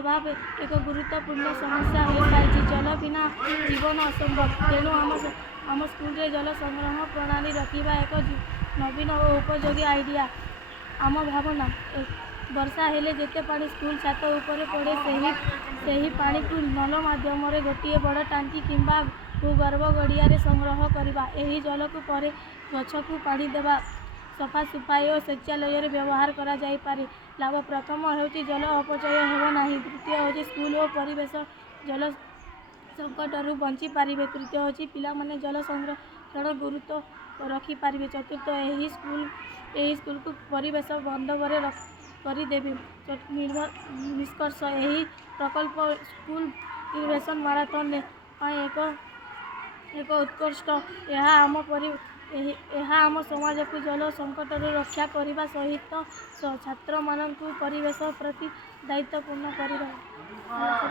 अभाव एक गुरुत्वपूर्ण समस्या हो पाई। जल बिना जीवन असंभव। तेणु आम स्कूल रे जल संग्रह प्रणाली रखा एक नवीन और उपयोगी आइडिया। आम भावना वर्षा हेले जेते पानी स्कूल छात उपरे पड़े सही पानी को नल माध्यम गोटे बड़ टांकी किंबा भूगर्भ गड़िया संग्रह करवा। यही जल को परे गछ को पानी देवा, सफा सफाई और शौचालय व्यवहार करा जाई पारे। लाभ प्रथम होची जल अपचय हेब नाही। द्वितीय होची स्कूल और परिवेश जल संकटरू बंची पारिबे। तृतीय होची पिला माने जल संरक्षण गुरुत्व रखी पारिबे। चतुर्थ यही स्कूल को परिवेश बंधवरे करदेवे। निष्कर्ष यही प्रकल्प स्कूल इनोवेशन मैराथन एक उत्कृष्ट। यह आम समाज को जल संकट रक्षा करने सहित छात्र मान परिवेश प्रति दायित्वपूर्ण कर।